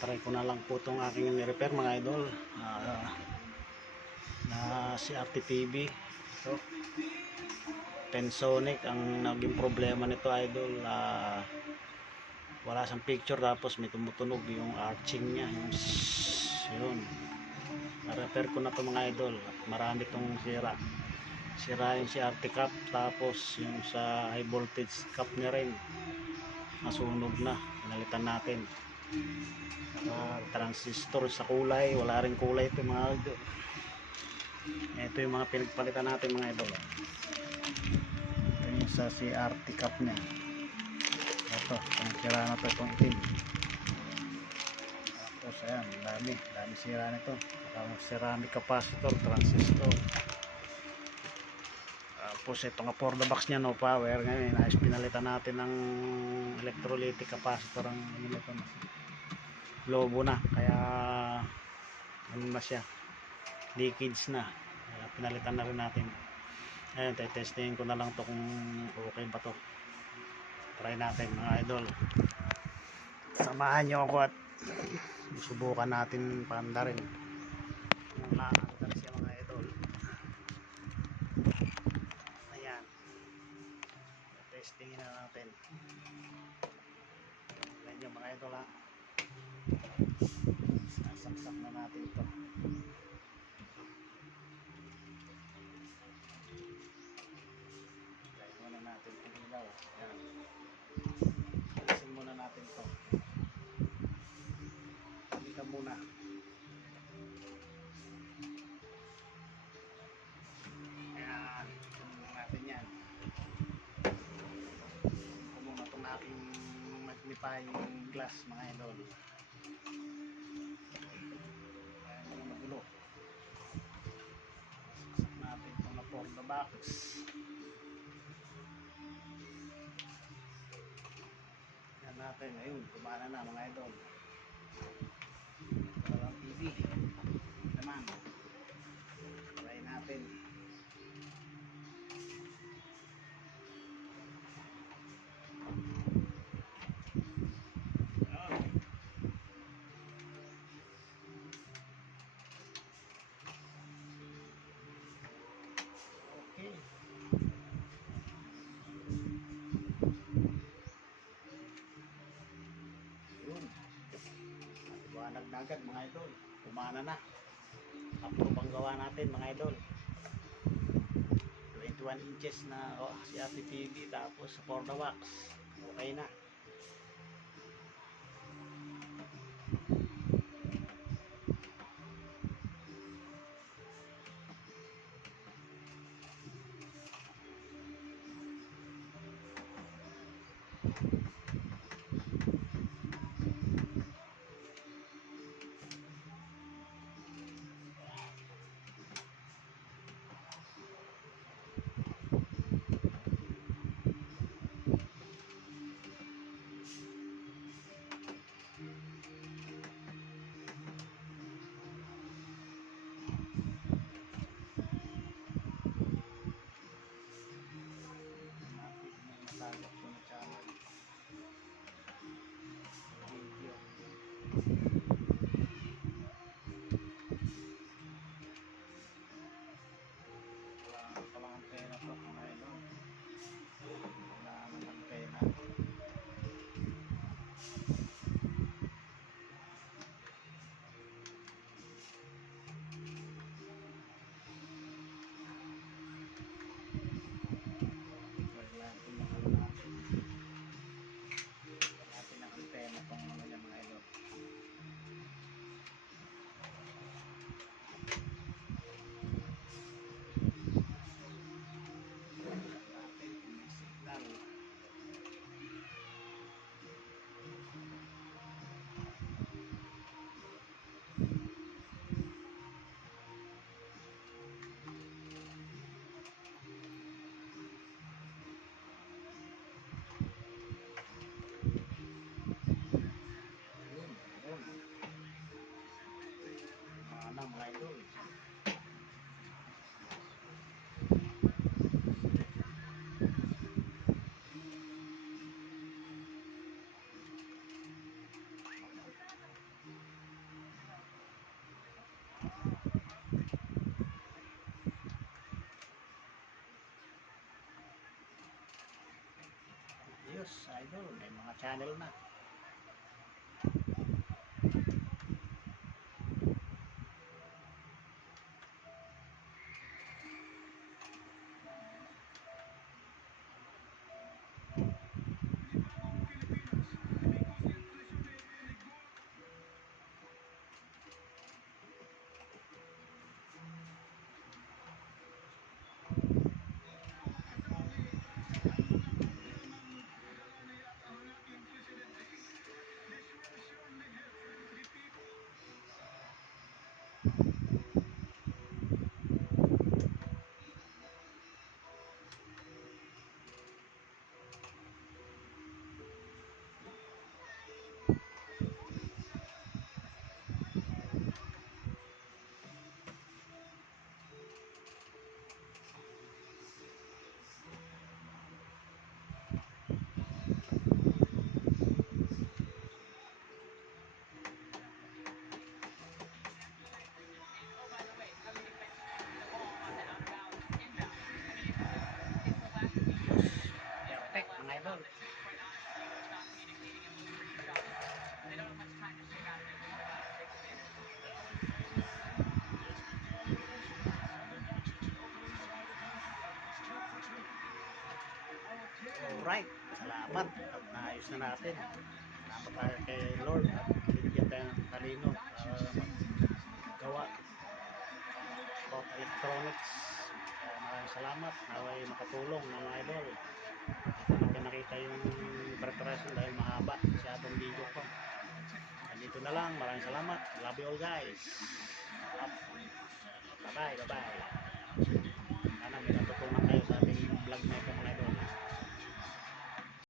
Try ko na lang po itong aking repair mga idol, na si RTPB. So Pensonic ang naging problema nito idol. Wala siyang picture, tapos may tumutunog yung arching niya, yun. Na-repair ko na to mga idol at marami tong sira yung CRT cap, tapos yung sa high voltage cap niya rin nasunog na, pinalitan natin. Transistor sa kulay, wala rin kulay ito mga idol. Ito yung mga pinagpalitan natin mga idol. Ito yung sa CRT cap niya. Ito, ang sira na ito, itong itim. Tapos ayan, dami sira nito. Ceramic capacitor, transistor. Tapos ito nga for the box nya, no power. Ngayon ayos, pinalitan natin ng electrolytic capacitor ang ito na lobo na, kaya ano na siya, leakage na, kaya pinalitan na rin natin. Ayun, testingin ko na lang to kung okay ba to. Try natin mga idol, samahan nyo ako at subukan natin paanda rin kung nakakita siya mga idol. Ayan, testingin na natin. Ayan mga idol ha, sasaksak na natin ito. Try muna natin kung ilaw. Ayan, alisin muna natin ito. Halika muna. Ayan, muna natin yan. Kumuna itong aking magnifying glass mga idol. Ayan yung magulo. Saksak natin itong na for the box. Ayan natin, ayun, kumana na mga idol. Walang TV naman, try natin. Okay, yun, liwanag na agad mga idol, kumana na. Tapos pang gawa natin mga idol, 21 inches na si RTPB, tapos sa for the wax, okay na. Nasagap ko na channel video. Wala ang pera to mga idol, wala ang pera. Natin ang antena pang mga yan mga idol. channel na. Perfect mga idol. Alright, salamat at naayos na natin. Salamat tayo kay Lord at bigyan tayo ng talino para maggawa about electronics. Kaya maraming salamat, naway makatulong mga idol. Hindi ko nakita yung preparation dahil mahaba masyadong video ko. Dito na lang, maraming salamat. Love you all guys. Bye bye, bye bye.